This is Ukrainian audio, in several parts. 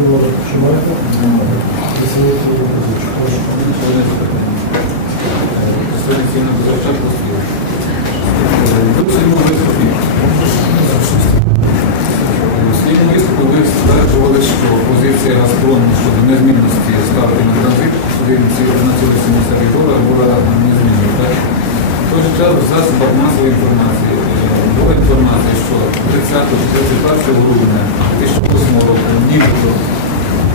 прокурора. Чи маєте? Представник позичку. Прошу. Традиційно позавча просив. Тут сьогодні виступів. У своєму виступі позиція Газпрому щодо незмінності ставки на транзит на цілі 70 доларів була незмінною. Час в засобах масової інформації е, була інформація, що 30-31 грудня 2008 року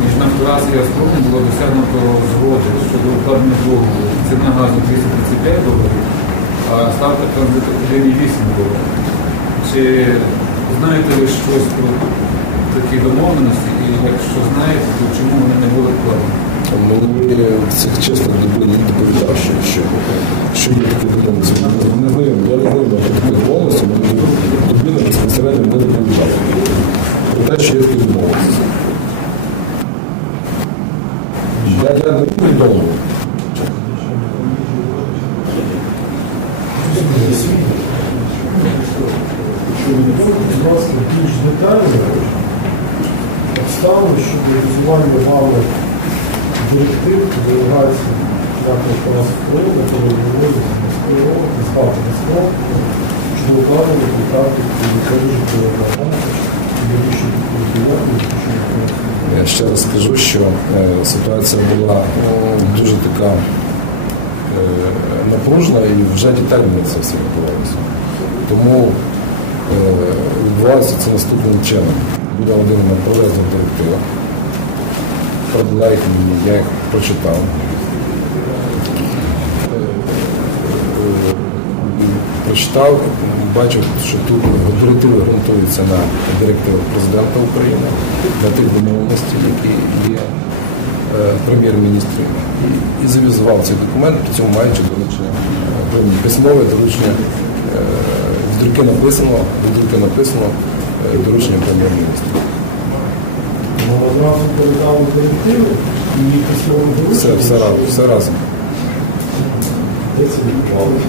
між Нафтогаз і Газпромом було досягнуто згоди щодо укладення договору. Ціна газу 235 доларів, а ставка транзиту 1,8 доларів. Чи знаєте ви щось про такі домовленості? І якщо знаєте, то чому вони не були вкладені? Мені чесно не доповідав, що, що, є такі домовленості. Не знаю, я не такі домовленості, мені людина безпосередньо не доповідала. Про те, що є такі домовленості. Я, я не повідомив. Будь ласка, більш детально обставини щодо реалізування вами директив делегації Дякую Тарас України, коли виводить з міської області, з Балтії Москва, житлової програми 2009 Я ще раз скажу, що е, ситуація була е, дуже така е, напружена і вже детально це все відбувалося. Тому відбувається це наступним чином. Буде один провезли директива. Правда, їх мені, я їх прочитав. Прочитав, бачив, що тут директиви ґрунтуються на директивах президента України, на тих домовленостях, які є е, прем'єр-міністром. І, завізував цей документ, при цьому маючи доручення, е, письмове доручення, е, з друки написано, з друки написано е, доручення прем'єр-міністра. Ну, Все, все, разом, все разом. Це відбувалося?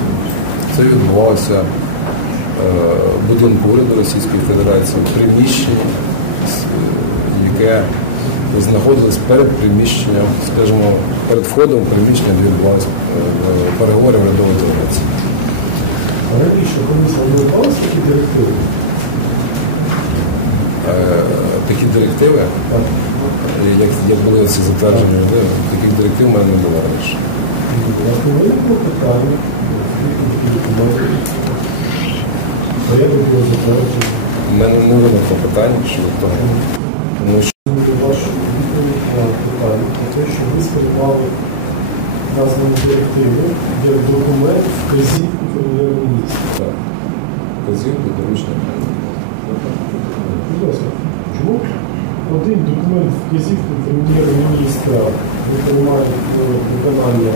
Це відбувалося е, в будинку уряду Російської Федерації, в приміщенні, е, яке знаходилось перед приміщенням, скажімо, перед входом приміщення, де відбувалися е, переговори урядової делегації. А раніше колись вам такі директиви? Е, Такі директиви, е, як, як були ці затверджені, де, таких директив в мене не було раніше. Було. У мене не виникло питання щодо того. Тому що вашої відповідь на питання про те, що ви скерували названі директиви як документ вказівки прем'єр-міністра. так, вказівки, доручення. Будь ласка, чому один документ вказівки прем'єр-міністра виконання виконання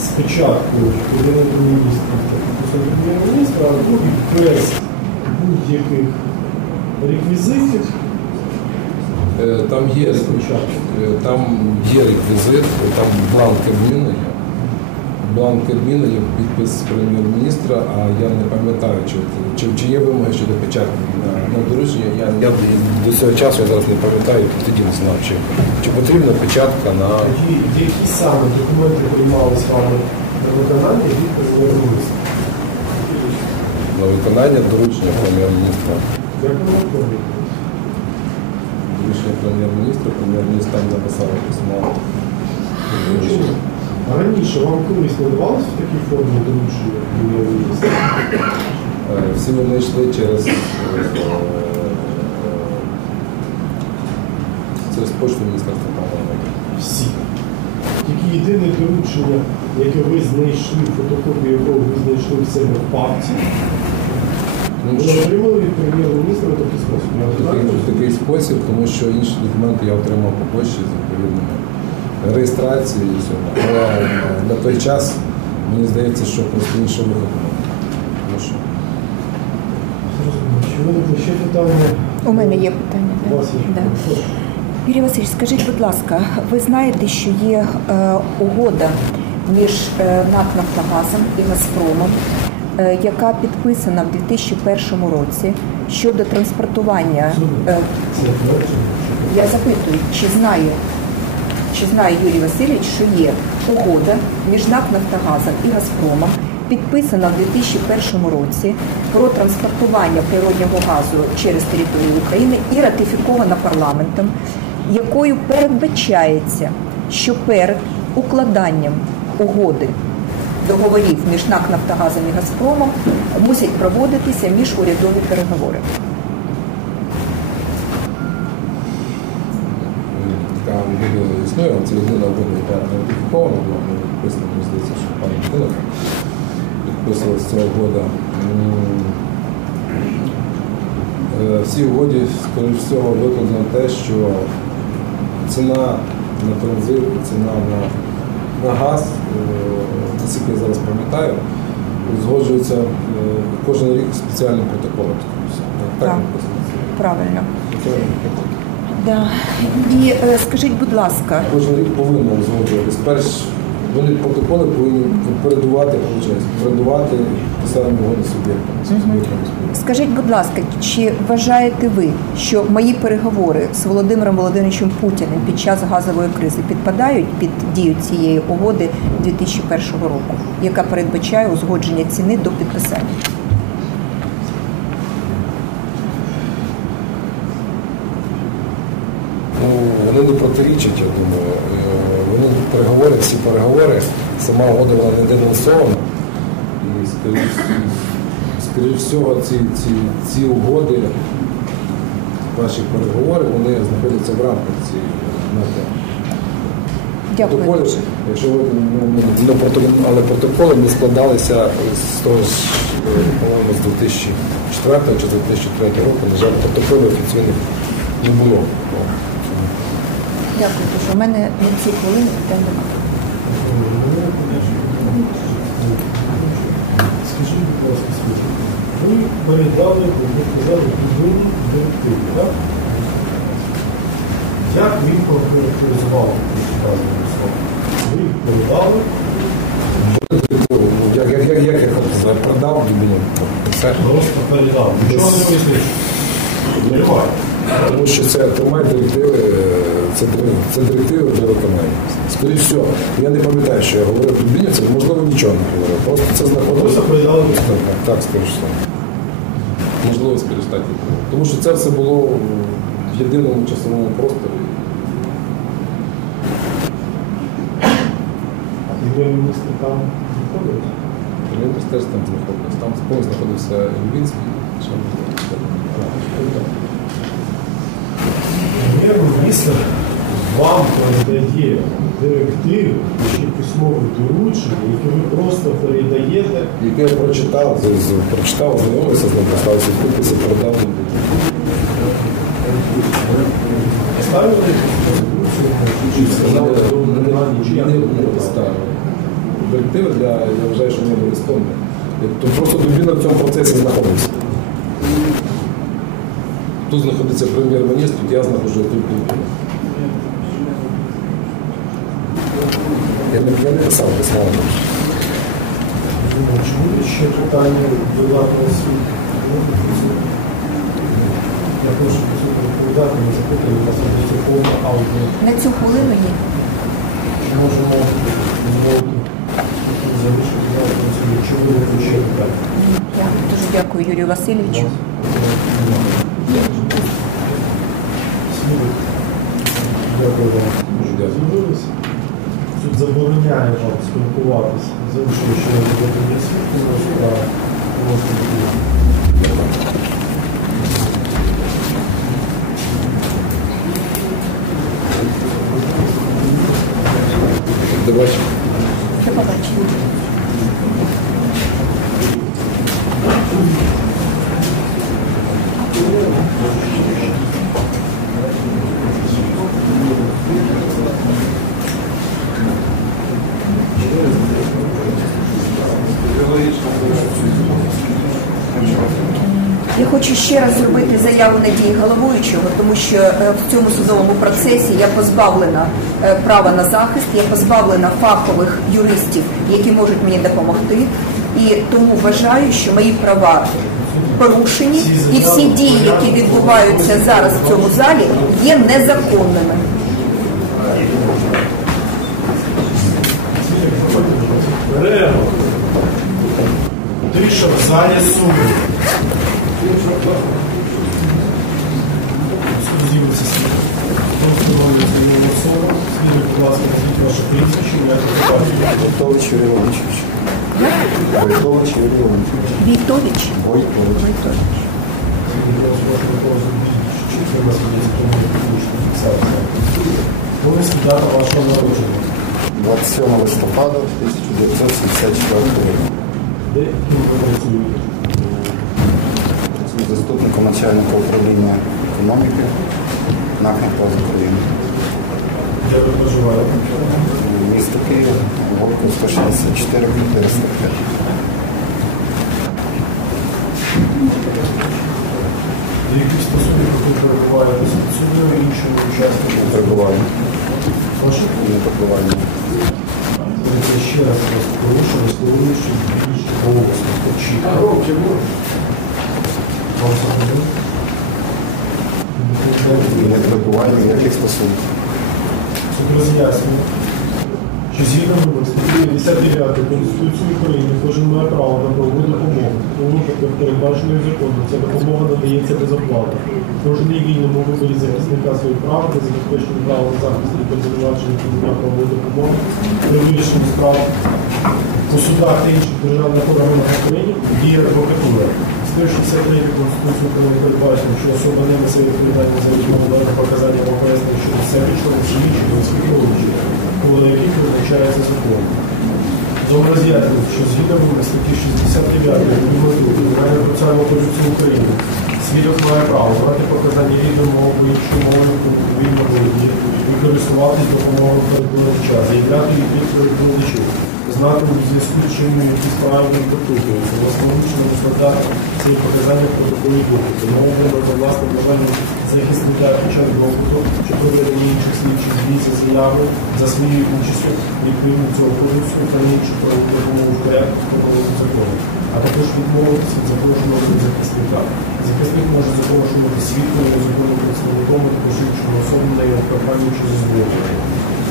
спочатку підписом прем'єр-міністра, а другий без будь-яких реквізитів Е, Там є, е, там є реквізит, там бланк Кабміну є. Бланк Кабміну є підпис прем'єр-міністра, а я не пам'ятаю, чи, чи, чи є вимоги щодо печатки на, на доручення. Я, я до цього часу я зараз не пам'ятаю, тоді не знав, чи, чи потрібна печатка на Тоді які саме документи приймались вами на виконання від прем'єр-міністра? на виконання доручення прем'єр-міністра. Доручення прем'єр-міністра, прем'єр-міністр там написав письмо. А раніше вам колись надавалось в такій формі доручення прем'єр-міністра? Е, Всі вони йшли через, е, е, через почту Міністерства парламенту. Всі. Тільки єдине доручення, яке ви знайшли, фотокопію якого ви знайшли в себе в папці, Ну, ви отримали від прем'єр-міністра такий спосіб. Такий спосіб, тому що інші документи я отримав по почті з відповідними реєстрацією і всього. Але е, на той час мені здається, що просто. Чи виникли ще питання? У мене є питання. Є? Да. Юрій Васильович, скажіть, будь ласка, ви знаєте, що є е, угода між е, НАК «Нафтогазом» і «Газпромом», е, яка підписана в 2001 році щодо транспортування. е, Я запитую, чи знає, чи знає Юрій Васильович, що є угода між НАК Нафтогазом і Газпромом, підписана в 2001 році про транспортування природнього газу через територію України і ратифікована парламентом, якою передбачається, що перед укладанням угоди договорів між НАК Нафтогазом і Газпромом мусять проводитися міжурядові переговори. Така угода існує, єдина угода, яка не ратифікована була, не підписана, мені здається, що пан Тилик підписувалася ця угода. М, е, В цій угоді, скоріш всього, викладено те, що ціна на транзит, ціна на, на газ, е, наскільки я зараз пам'ятаю, узгоджується е, кожен рік спеціальним протоколом. Так Так. Правильно. Да. І е, скажіть, будь ласка, Кожен рік повинно узгоджуватись. Перш вони протоколи повинні передувати, виходить, передувати писанню угоди суб'єктам скажіть, будь ласка, чи вважаєте ви, що мої переговори з Володимиром Володимировичем Путіним під час газової кризи підпадають під дію цієї угоди 2001 року, яка передбачає узгодження ціни до підписання? Ну, не я думаю. Е, Вони переговори, всі переговори, сама угода вона не денонсована. І скоріш, всього, ці, ці, ці угоди, ваші переговори, вони знаходяться в рамках цієї Дякую. Якщо ви ну, але протоколи не складалися з того ж, по-моєму, з 2004 чи 2003 року, на жаль, протоколів офіційних не було. Дякую, тому що в мене на ці хвилини питань немає. Скажіть, будь ласка, скажіть, ви передали, ви сказали, підвинні директиви, так? Як він прохарактеризував вказані слова? Ви їх передали, Як, як, як, як я хотів, продав. Все. просто передав. Нічого не визначив. Тому що це тримає директиви, е, це, це директиви для виконання. Скоріше всього, я не пам'ятаю, що я говорив Дубіні, це можливо нічого не говорив. Просто це знаходилося. Просто Так, так, скоріше всього. Можливо, скоріше так. Тому що це все було в єдиному часовому просторі. Прем'єр-міністр там знаходиться? Він теж там знаходився. Там сповністю знаходився Львінський. ще можливо. Вам передає директиви чи письмове доручення, які ви просто передаєте. Яке я прочитав, прочитав, знайомився з ним, поставився підписи, передав. Ставили сказали до виконання, чи як? не, не. Директиви для, я вважаю, що не обов'язково. Просто Дубіна в цьому процесі знаходиться. Тут знаходиться прем'єр-міністр, тут я знаходжу тут. Я не, я не писав письмо. Ще питання до владного освіти? Я прошу відповідати на запитання, у нас є повна аудіо. На цю хвилину ні. Чи можемо залишити владного освіти? Чи буде ще питання? Я дуже дякую Юрію Васильовичу. Дякую вам. Дякую. Суд забороняє вам спілкуватися з іншою ведення світу справи. До бачення. До побачення. Я хочу ще раз зробити заяву Надії головуючого, тому що е, в цьому судовому процесі я позбавлена е, права на захист, я позбавлена фахових юристів, які можуть мені допомогти. І тому вважаю, що мої права порушені, і всі дії, які відбуваються зараз в цьому залі, є незаконними. Тиша в залі суду. Скузівся світ. Встановлюється його особа. Свідок, будь ласка, назвіть ваше прізвище, ім'я та батько. Войтович Юрій Леонтьович. Войтович Юрій Леонтьович. Війтович. Войтович. Повністю дата вашого народження. 27 листопада 1974 року. Де ким ви працюєте? Заступником начальника управління економіки НАК «Нафтогаз України. Де ви проживаєте? Місто Київ, Волков 164, квартира 105. До яких стосунків ви перебуваєте з підсудними іншими Не учасниками? перебуваю. Прошу. Не перебуваю. Це ще раз вас прошу, висловлюю, що більш голосно, почітко. Не перебуваю ніяких стосунків. Суд роз'яснює, що згідно вимог статті 59 Конституції України кожен має право на правову допомогу. У випадках передбаченої законом ця допомога надається безоплатно. Кожен є вільним у виборі захисника своїх прав та забезпечення права на захист і обвинувачення надання правової допомоги при справ у судах та інших державних органах України діє адвокатура. 163 Конституції України передбачено, що особа не несе відповідальність за відмову показання або пояснення щодо себе, щодо свідчення, освітлювачі, коло яких визначається закон. Знову роз'яснюється, що згідно вимог статті 69 Кримінального процесуального кодексу України свідок має право брати показання рідною мовою, іншою мовою, вільно володіє, і користуватись допомогою перекладача, заявляти від перекладачів, знати у зв'язку з справи він допитується, власноручно розкладати ці показання протоколі допиту, мовою за власним бажанням захисника під час допиту, чи проведення інших слідчих дій за заяви, за своєю участю відповідно цього кодексу та інших в порядку такого закону, а також відмовитися від запрошеного до захисника. Захисник може запрошувати свідком законним представником, також іншим особам на його компанію чи згоду.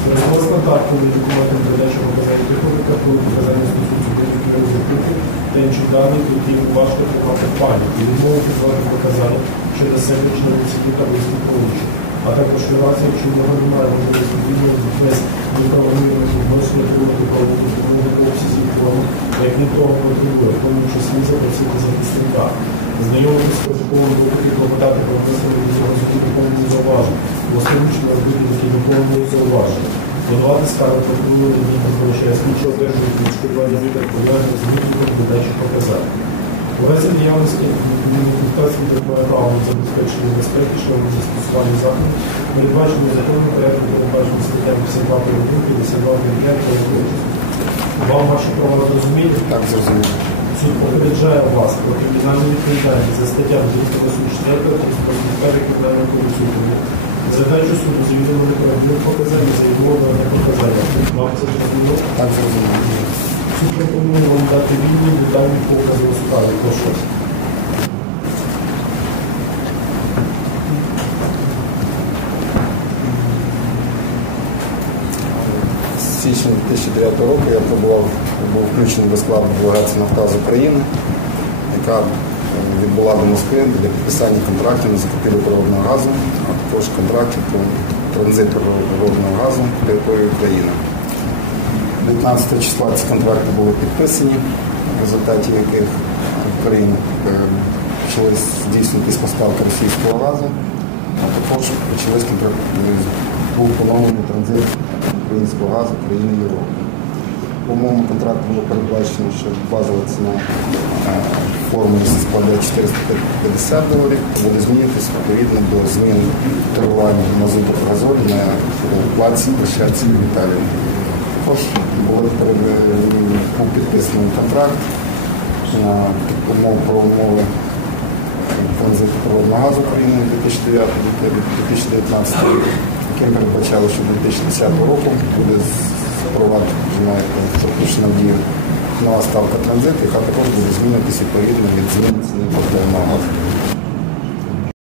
Розмова з контактами і документами передачі показань приходика, коли показання стосуються будь-якого закупу та інших даних, які важко тримати в пам'яті, відмовити звати показання щодо себе членів сім'ї та близьких родичів, А також в разі, якщо в нього немає можливості вільного без неправомірних відносин отримати правову допомогу в обсязі як не потребує, в тому числі запросити захисника. Знайомитися з протоколом допиту клопотати про внесення до цього суду доповнені зауваження, власноручно робити такі доповнені зауваження. Подавати скаргу прокурора дій позначає слідчо одержують відшкодування вітер пов'язаних з мітингом видачі показань. Разі наявності документації має право забезпечення безпеки шляхом застосування заходів, передбачено законом порядку передбачено статтями 52 передбуки, 52 5 Вам ваші права зрозуміли? Так зрозуміло. Суд попереджає вас про кримінальну відповідальність за статтями 284 та 385 Кримінального кодексу України. Задачу суду завідомо неправдивих показань, за відмовлення показання. Вам це зрозуміло? Так зрозуміло. Суд пропонує вам дати вільні детальні покази у справі. Прошу. З січня 2009 року я пробував, був включений до складу делегації «Нафтогаз України», яка е, відбула до Москви для підписання контрактів на закупівлю природного газу, а також контрактів по транзиту природного газу території України. 19 числа ці контракти були підписані, в результаті яких в Україні е, почали здійснюватись поставки російського газу, а також е, був поновлений транзит українського газу країни Європи. По моєму контракту було передбачено, що базова ціна е, формули складає 450 доларів, буде змінюватися відповідно до змін торгування мазуту та на плаці площадці в Італії. Також були був підписаний контракт на умов про умови транзиту природного газу України 2009-2019 яким передбачало, що до 2010 року буде запроваджена фактично дію нова ставка транзит, яка також буде змінюватися відповідно від змін ціни природного газу.